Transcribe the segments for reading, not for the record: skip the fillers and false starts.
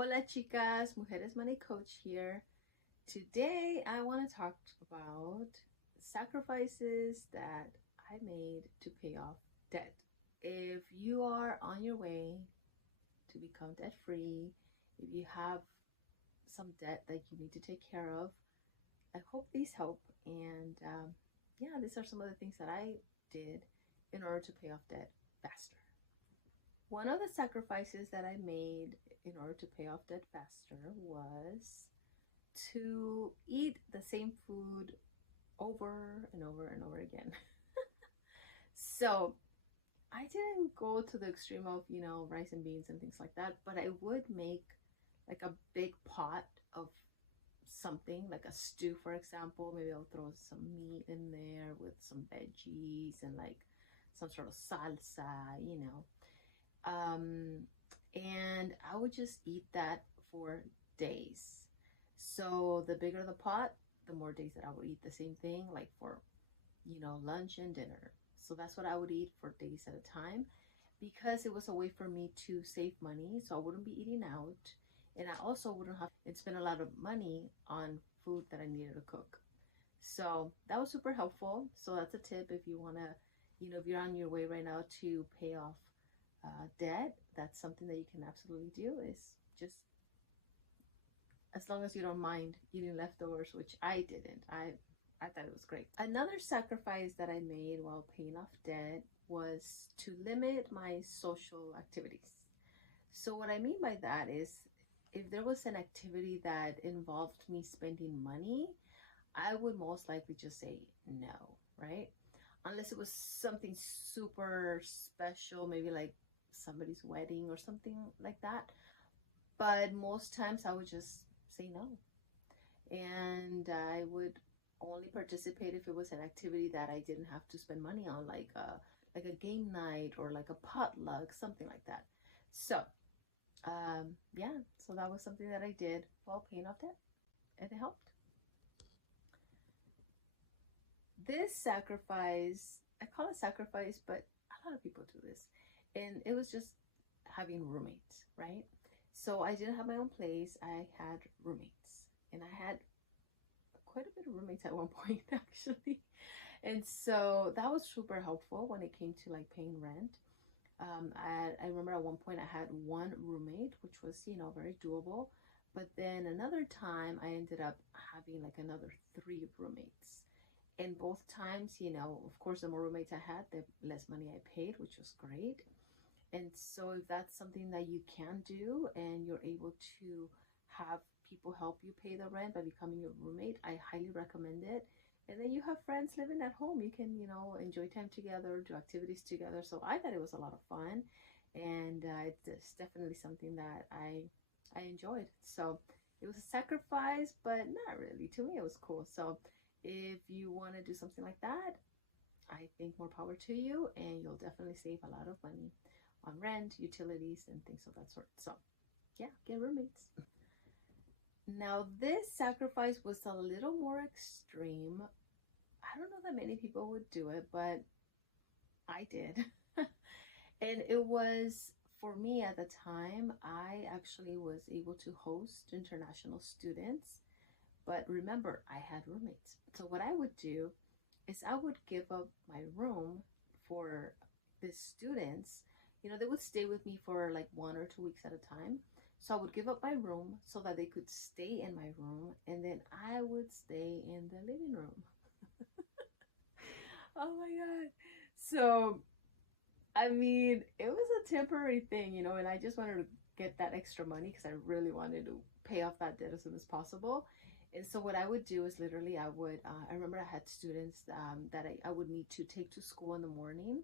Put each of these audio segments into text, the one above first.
Hola chicas, Mujeres Money Coach here. Today I want to talk about sacrifices that I made to pay off debt. If you are on your way to become debt free, if you have some debt that you need to take care of, I hope these help. And yeah, these are some of the things that I did in order to pay off debt faster. One of the sacrifices that I made in order to pay off debt faster was to eat the same food over and over and over again. So I didn't go to the extreme of, rice and beans and things like that, but I would make like a big pot of something, like a stew, for example. Maybe I'll throw some meat in there with some veggies and like some sort of salsa. Um, and I would just eat that for days. So the bigger the pot, the more days that I would eat the same thing, like for, lunch and dinner. So that's what I would eat for days at a time because it was a way for me to save money. So I wouldn't be eating out. And I also wouldn't have to spend a lot of money on food that I needed to cook. So that was super helpful. So that's a tip if you want to, if you're on your way right now to pay off debt, that's something that you can absolutely do is just as long as you don't mind eating leftovers, which I didn't. I thought it was great. Another sacrifice that I made while paying off debt was to limit my social activities. So what I mean by that is if there was an activity that involved me spending money, I would most likely just say no, right? Unless it was something super special, maybe like somebody's wedding or something like that. But most times I would just say no. And I would only participate if it was an activity that I didn't have to spend money on, like a game night or like a potluck, something like that. So yeah, so that was something that I did while paying off debt, and it helped. This sacrifice, I call it sacrifice, but a lot of people do this, and it was just having roommates, right? So I didn't have my own place. I had roommates, and I had quite a bit of roommates at one point actually. And so that was super helpful when it came to like paying rent. I remember at one point I had one roommate, which was, very doable. But then another time I ended up having like another three roommates. And both times, of course, the more roommates I had, the less money I paid, which was great. And so if that's something that you can do and you're able to have people help you pay the rent by becoming your roommate, I highly recommend it. And then you have friends living at home. You can, enjoy time together, do activities together. So I thought it was a lot of fun. And it's definitely something that I enjoyed. So it was a sacrifice, but not really. To me, it was cool. So if you want to do something like that, I think more power to you. And you'll definitely save a lot of money on rent, utilities, and things of that sort. So yeah, get roommates. Now, this sacrifice was a little more extreme. I don't know that many people would do it, but I did. And it was for me at the time, I actually was able to host international students. But remember, I had roommates. So what I would do is I would give up my room for the students. They would stay with me for like 1 or 2 weeks at a time. So I would give up my room so that they could stay in my room, and then I would stay in the living room. Oh my God. So, I mean, it was a temporary thing, and I just wanted to get that extra money because I really wanted to pay off that debt as soon as possible. And so what I would do is literally I remember I had students that I would need to take to school in the morning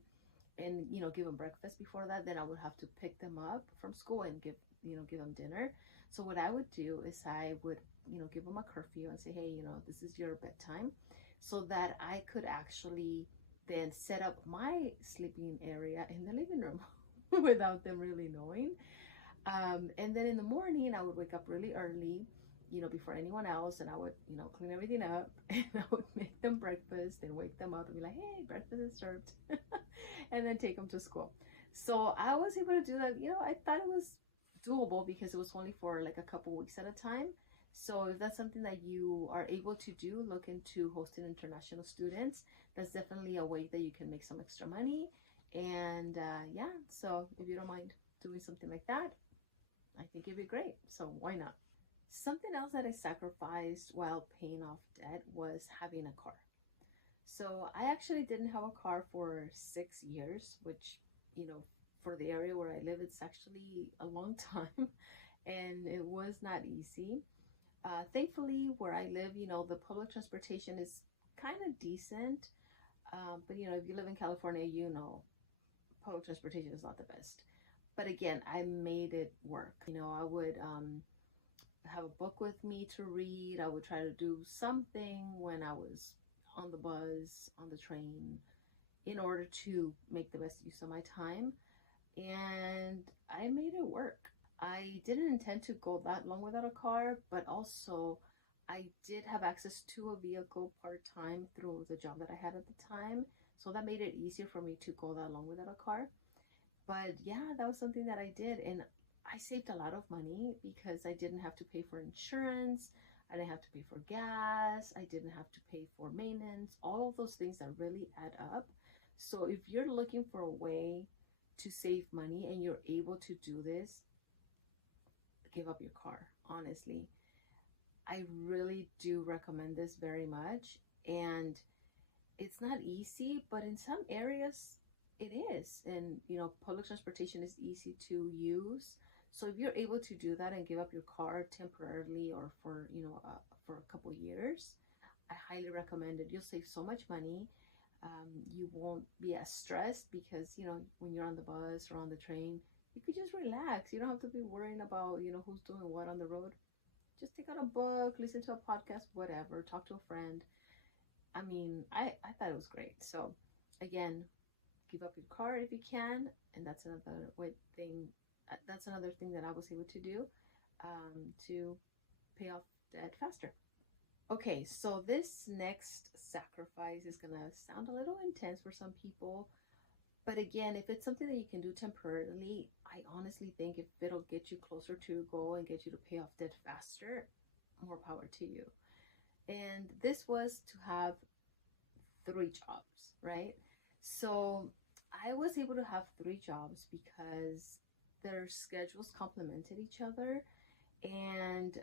and, give them breakfast before that. Then I would have to pick them up from school and give them dinner. So what I would do is I would, give them a curfew and say, hey, this is your bedtime, so that I could actually then set up my sleeping area in the living room without them really knowing. And then in the morning, I would wake up really early, before anyone else, and I would, clean everything up, and I would make them breakfast and wake them up and be like, hey, breakfast is served, and then take them to school. So I was able to do that. I thought it was doable because it was only for like a couple weeks at a time. So if that's something that you are able to do, look into hosting international students. That's definitely a way that you can make some extra money. And yeah, so if you don't mind doing something like that, I think it'd be great. So why not? Something else that I sacrificed while paying off debt was having a car. So I actually didn't have a car for 6 years, which, for the area where I live, it's actually a long time and it was not easy. Thankfully, where I live, the public transportation is kind of decent. But, if you live in California, public transportation is not the best. But again, I made it work. I would have a book with me to read. I would try to do something when I was on the bus, on the train, in order to make the best use of my time. And I made it work. I didn't intend to go that long without a car, but also I did have access to a vehicle part-time through the job that I had at the time. So that made it easier for me to go that long without a car. But yeah, that was something that I did. And I saved a lot of money because I didn't have to pay for insurance. I didn't have to pay for gas. I didn't have to pay for maintenance. All of those things that really add up. So if you're looking for a way to save money and you're able to do this, give up your car, honestly. I really do recommend this very much. And it's not easy, but in some areas it is. And, public transportation is easy to use. So if you're able to do that and give up your car temporarily or for a couple years, I highly recommend it. You'll save so much money. You won't be as stressed because, when you're on the bus or on the train, you could just relax. You don't have to be worrying about, who's doing what on the road. Just take out a book, listen to a podcast, whatever, talk to a friend. I mean, I thought it was great. So again, give up your car if you can. And that's another thing. That's another thing that I was able to do to pay off debt faster. Okay, so this next sacrifice is going to sound a little intense for some people. But again, if it's something that you can do temporarily, I honestly think if it'll get you closer to your goal and get you to pay off debt faster, more power to you. And this was to have 3 jobs, right? So I was able to have 3 jobs because their schedules complemented each other. And,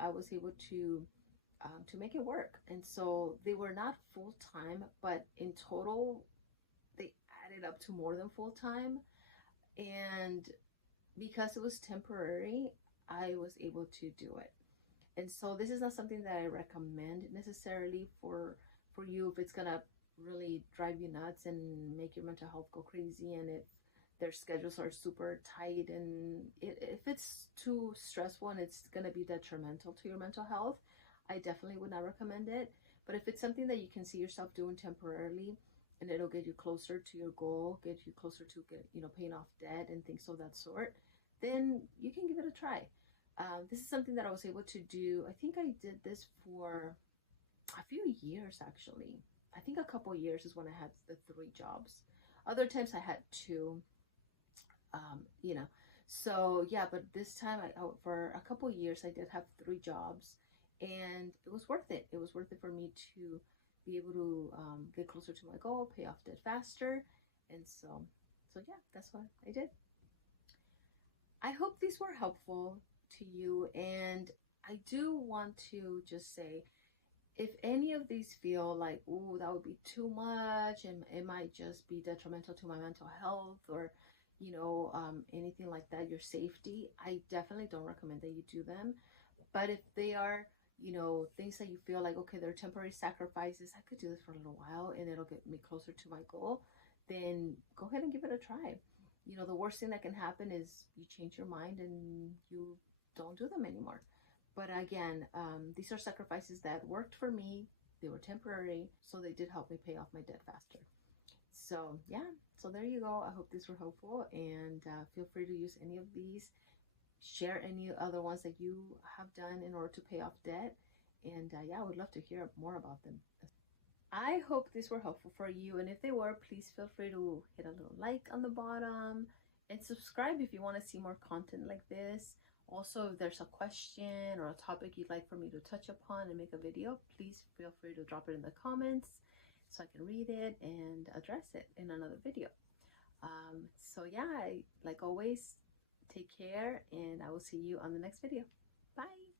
I was able to make it work. And so they were not full-time, but in total, they added up to more than full-time. And because it was temporary, I was able to do it. And so this is not something that I recommend necessarily for you if it's gonna really drive you nuts and make your mental health go crazy, and if their schedules are super tight and if it's too stressful and it's gonna be detrimental to your mental health, I definitely would not recommend it. But if it's something that you can see yourself doing temporarily and it'll get you closer to your goal, get you closer to paying off debt and things of that sort, then you can give it a try. This is something that I was able to do. I think I did this for a few years, actually. I think a couple years is when I had the 3 jobs. Other times I had 2, So yeah, but this time for a couple years I did have 3 jobs, and it was worth it. It was worth it for me to be able to get closer to my goal, pay off debt faster. And so yeah, that's what I did. I hope these were helpful to you, and I do want to just say, if any of these feel like, ooh, that would be too much and it might just be detrimental to my mental health or anything like that, your safety, I definitely don't recommend that you do them. But if they are things that you feel like, okay, they're temporary sacrifices, I could do this for a little while and it'll get me closer to my goal, then go ahead and give it a try. The worst thing that can happen is you change your mind and you don't do them anymore. But again, these are sacrifices that worked for me. They were temporary, so they did help me pay off my debt faster. So yeah, so there you go. I hope these were helpful, and feel free to use any of these. Share any other ones that you have done in order to pay off debt. And yeah, I would love to hear more about them. I hope these were helpful for you. And if they were, please feel free to hit a little like on the bottom And subscribe if you want to see more content like this. Also, if there's a question or a topic you'd like for me to touch upon and make a video, please feel free to drop it in the comments so I can read it and address it in another video. So yeah, like always, take care, and I will see you on the next video. Bye.